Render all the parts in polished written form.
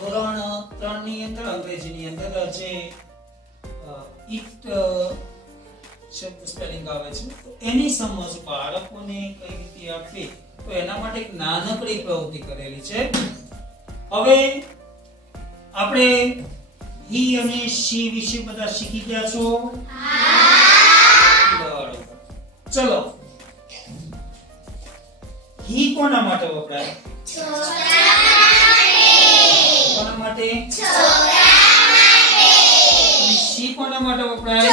ધોરણ 3 ની અંદર અંગ્રેજીની અંદર જે ઈટ શબ્દ સ્પેલિંગ આવે છે તો એની સમજ બાળકોને કઈ રીતે આપવી તો એના માટે એક નાનકડી પ્રવૃત્તિ કરેલી છે. હવે આપણે હી અને શી વિશે બધા શીખી ગયા છો? બરોબર. ચલો, હી કોના માટે વપરાય? કોના માટે? અને શી કોના માટે વપરાય?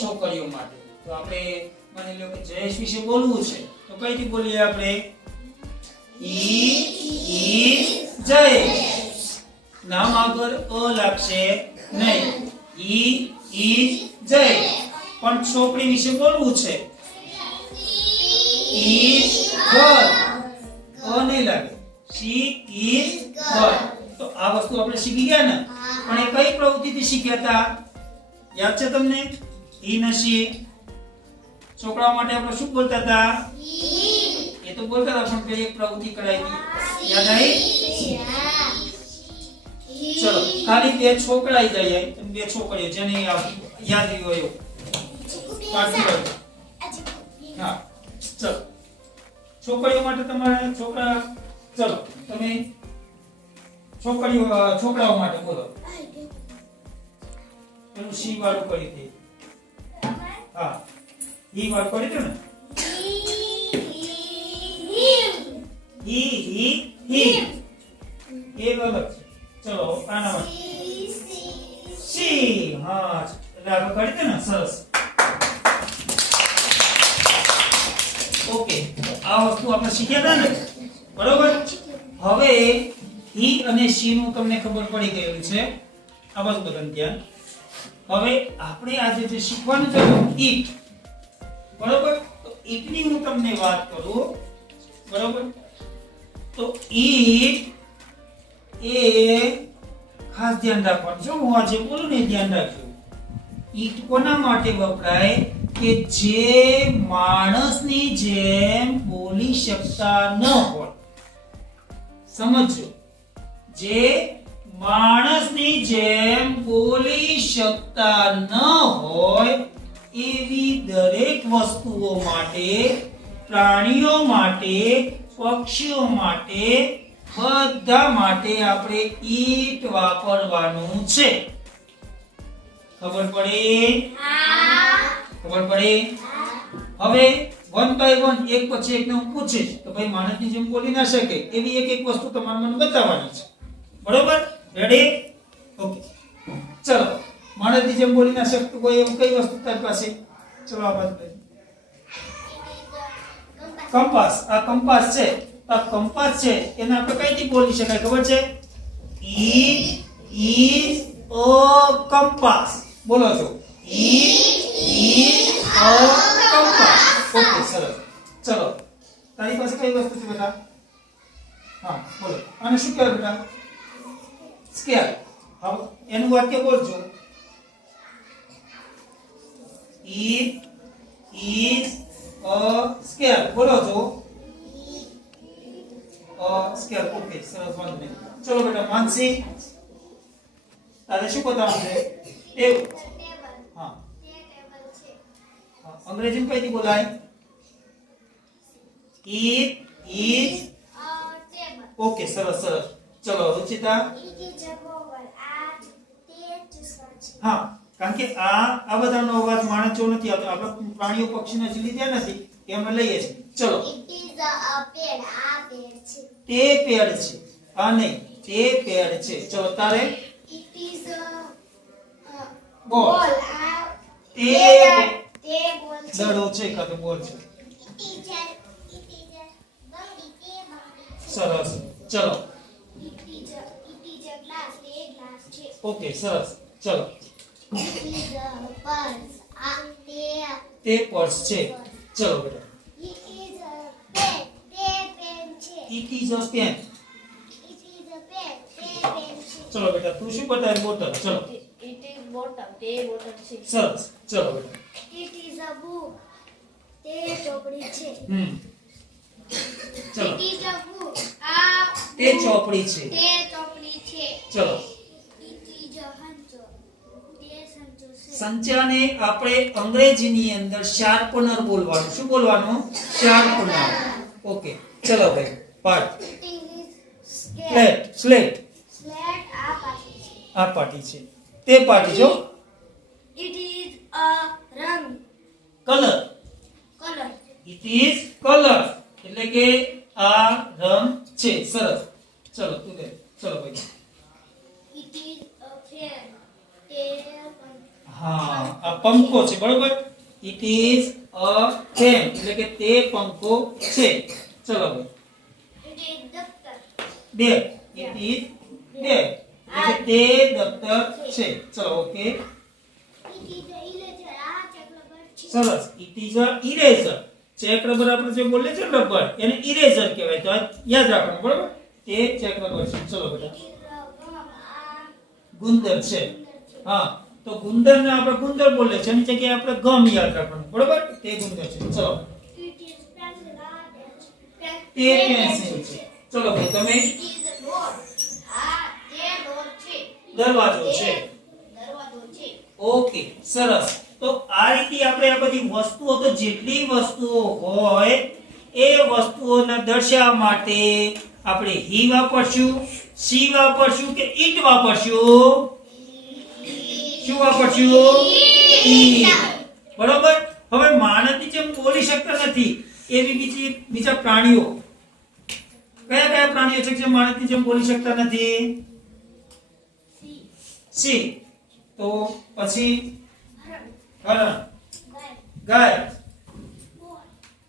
છોકરીઓ માટે. તો આપણે માની લો કે જયેશ વિશે બોલવું છે તો કઈથી બોલીએ આપણે? ઈ ઇઝ જયેશ. નામ આગળ અ લાગશે નહીં. ઈ ઇઝ જયેશ. પણ છોકરી વિશે બોલવું છે ઇઝ ગર્લ. અ નહીં લાગે. She is girl. તો આ વસ્તુ આપણે શીખી ગયા ને. પણ એ કઈ પ્રવૃત્તિથી શીખ્યા હતા? યાદ છે તમને? ઈ ને શી. છોકરાઓ માટે આપણે શું બોલતા હતા? એ તો બોલતા હતા પણ પેલી એક પ્રવૃત્તિ કરાવી હતી. યાદ આવી? ચલો, ખાલી બે છોકરા જાય અને બે છોકરીઓ જેને યાદ રહ્યું હોય એવું પાછી કરો. હા, ચલો. છોકરીઓ માટે તમારે છોકરા, ચલો તમે છોકરાઓ માટે બોલો. પેલું સી વાળું કરી દે. હા, ઈ વાળું કરી દે ને. હી એ ગલત છે. ચલો આના માટે સી. હા, એટલે આપણે કરી દે ને. સરસ. ઓકે, આ વસ્તુ આપણે શીખ્યા હતા ને, બરોબર? હવે હી અને શી નું તમને ખબર પડી ગયેલું છે. આ બાજુ બધાને ધ્યાન. હવે આપણે આજે જે શીખવાનું છે ઈટ, બરોબર? તો ઈટ ની હું તમને વાત કરું, બરોબર? તો ઈટ એ ખાસ ધ્યાન રાખવાનું છે. હું આજે બોલું ને ધ્યાન રાખજો. ઈટ કોના માટે વપરાય? કે જે માણસની જેમ બોલી શકતા ન હોય. સમજો, જે માણસની જેમ બોલી શકતા ન હોય એવી દરેક વસ્તુઓ માટે, પ્રાણીઓ માટે, પક્ષીઓ માટે, બધા માટે આપણે ઈટ વાપરવાનું છે. ખબર પડી? ખબર પડી? હવે વન બાય વન એક પછી એક ને હું પૂછીશ તો ભાઈ માણસની જેમ બોલી ના શકે એવી એક એક વસ્તુ તમારે મને બતાવવાની છે. બરોબર? રેડી? ઓકે. ચલો, માણસની જેમ બોલી ના શકતું કોઈ એવું કઈ વસ્તુ તારી પાસે? ચલો આ બાજુ. કંપાસ. આ કંપાસ છે. આ કંપાસ છે એને આપણે કઈથી બોલી શકાય ખબર છે? It is a compass. બોલો છો? It is a compass. Okay, સરસ. ચલો, તારી પાસે કઈ વસ્તુ છે બેટા? હા, બોલો. આને શું કહેવાય બેટા? સ્કેલ. હવે એનું વાક્ય બોલજો. It is a scale. બોલો છો? સ્કેલ. ઓકે, સરસ. વાંધો નહીં. ચલો બેટા, માનસી તારે શું બતાવવાનું છે? ટેબલ. હા, અંગ્રેજીમાં કઈથી બોલાય? It is ઓકે, સરસ સરસ. ચલો રુચિતા. હા, કારણ કે આ બધાનો અવાજ માણસ જો નથી આવતો. આપણે પ્રાણીઓ પક્ષીને જે લીધા નથી એ અમે લઈએ છીએ. ચલો, તે પેડ છે. આ નહીં, તે પેડ છે. ચલો તારે બોલ. તે દડો છે કાં તો બોલ છે. સરસ. ચલો ઓકે, સરસ. ચલો, તે પર્સ છે. ચલો બેટા. It is a pen. ચલો બેટા, તું શું બતાવે? બોટલ. ચલો. It is બોટલ તે બોટલ છે સરસ, ચલો બેટા. ઇટ ઇઝ અ બુક તે ચોપડી છે ચલો, ઇટ ઇઝ અ બુક આ તે ચોપડી છે. તે ચોપડી છે ચલો, ઇટ ઇઝ અ હંચો તે સંચો છે સંચાને આપણે અંગ્રેજીની અંદર શાર્પનર બોલવાનું. શું બોલવાનું? શાર્પનર. ઓકે, ચલો ભાઈ. પાઠ it is scale slate, slate slate આ પાટી છે આ પાટી છે. તે પાટી જો ઇટ ઇઝ અ રંગ colour. Colour it is colour એટલે કે આ રંગ છે. સરસ, ચલો તું દે. ચલો ભાઈ. ઇટ ઇઝ અ ફેન તે હા, આ પંખો છે, બરોબર. ઇટ ઇઝ અ ફેન એટલે કે તે પંખો છે. ચલો ભાઈ. ઇટ ઇઝ દફતર બે. ઇટ ઇઝ બે એટલે કે તે દફતર છે. ચલો, okay, it is a eraser આ ચેક રબર છે સરસ. It is a eraser. Check rubber આપણે જે બોલે છે રબર એને ઇરેઝર કહેવાય. તો આ યાદ રાખવાનું, બરોબર. તે ચેક રબર છે. ચલો બેટા. ઇટ ઇઝ અ ગમ આ ગુંદર છે. હા, તો ગુંદરને આપણે ગુંદર બોલે છે એની જગ્યાએ આપણે ગમ યાદ રાખવાનું, બરોબર. તે ગુંદર છે. ચલો, ઇટ ઇઝ પેન્સિલ આ તે પેન્સિલ છે. ચલો ભાઈ તમે. ઇટ ઇઝ અ ડોર આ તે ડોર છે દરવાજો છે. દરવાજો છે ઓકે, સરસ. તો આ રીતે આપણે આ બધી વસ્તુઓ, તો જેટલી વસ્તુઓ હોય એ વસ્તુઓને દર્શાવવા માટે આપણે હી વાપરશું, સી વાપરશું કે ઈટ વાપરશું? શું વાપરશું? ઈ. બરોબર. હવે માણસની જેમ બોલી શકતા નથી એવી બીજા પ્રાણીઓ કયા કયા પ્રાણીઓ છે જે માણસની જેમ બોલી શકતા નથી? C C. તો પછી હરણ હરણ, ગાય ગાય. મોર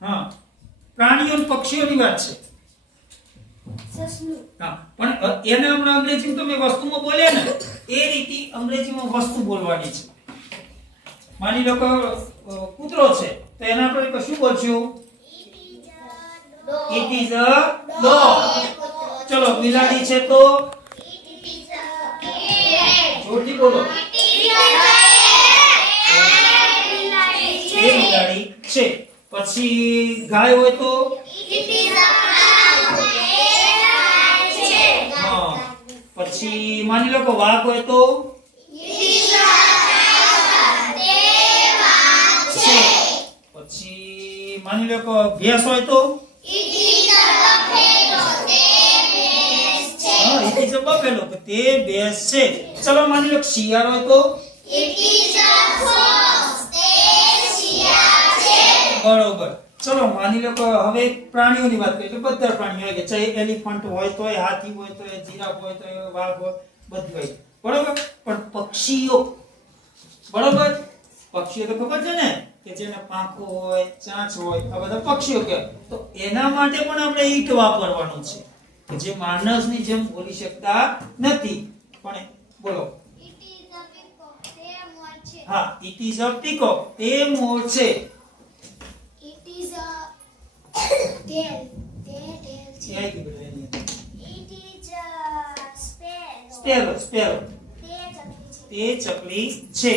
હા, પ્રાણીઓ અને પક્ષીઓની વાત છે. સસલું હા, પણ એને હમણાં અંગ્રેજીમાં તમે વસ્તુમાં બોલ્યા ને એ રીતે અંગ્રેજીમાં વસ્તુ બોલવાની છે. માની લો કે કૂતરો છે તો એને આપણે શું બોલશું? It is a it is a dog. ચલો, બિલાડી છે તો ઇટ ઇઝ અ કેટ જોરથી બોલો. એ બિલાડી છે. પછી ગાય હોય તો હા. પછી માની લો કે વાઘ હોય તો છે. પછી માની લો કે ભેંસ હોય તો હા, ઇટ ઇઝ અ બફેલો કે તે ભેંસ છે. ચલો, માની લો કે શિયાળ હોય તો બરોબર. ચલો, માની લો કે હવે પ્રાણીઓની વાત કરીએ તો બધા પ્રાણીઓ હોય, ચાહે એલિફન્ટ હોય તોય, હાથી હોય તોય, જીરાફ હોય તોય, વાઘ હોય, બધું હોય, બરોબર. પણ પક્ષીઓ, બરોબર. પક્ષીઓ તો ખબર છે ને કે જેને પાંખો હોય, ચાંચ હોય, આ બધા પક્ષીઓ કહેવાય. તો એના માટે પણ આપણે ઈટ વાપરવાનું છે કે જે માણસની જેમ બોલી શકતા નથી. પણ બોલો. હા, ઇટ ઇઝ અ પીકોક તે મોર છે. એ આવી ગયું બેટા એની અંદર. સ્પેરો, સ્પેરો તે ચકલી છે.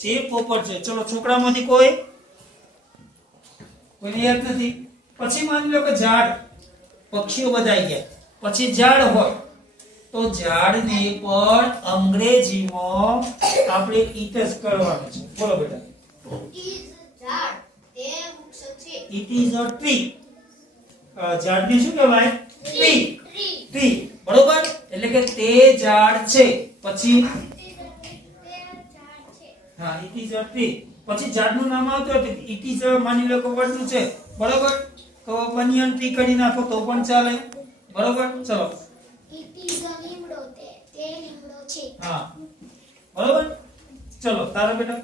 જે પોપટ છે. ચલો, છોકરામાંથી કોઈને યાદ નથી. પછી માની લો કે ઝાડ, પક્ષીઓ બધા આવી ગયા. પછી ઝાડ હોય તો ઝાડને પણ અંગ્રેજીમાં આપણે ઈટ જ કરવાનું છે. બોલો બેટા. It is a tree. ઝાડને શું કહેવાય? ટ્રી. ટ્રી, બરોબર. એટલે કે તે ઝાડ છે. પછી હા, ઇટ ઇઝ અ ટ્રી. પછી ઝાડનું નામ આવતું હોય ઇટ ઇઝ અ માની લો કે વડનું છે, બરોબર. તો બનિયન ટ્રી કરી નાખો તો પણ ચાલે, બરોબર. ચલો, હા, બરોબર. ચલો, તારા બેટા.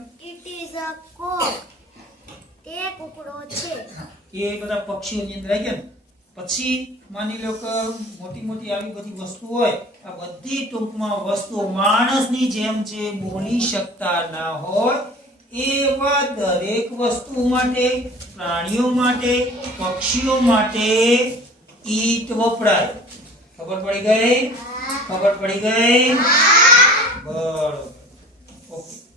કુકડો છે એ બધા પક્ષીઓની અંદર આવી ગયા ને. પછી માની લો કે મોટી મોટી આવી બધી વસ્તુ હોય, આ બધી ટૂંકમાં વસ્તુઓ માણસની જેમ જે બોલી શકતા ના હોય એવા દરેક વસ્તુ માટે, પ્રાણીઓ માટે, પક્ષીઓ માટે ઈટ વપરાય. ખબર પડી ગઈ? ખબર પડી ગઈ? બરોબર. ઓકે.